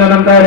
निरंतर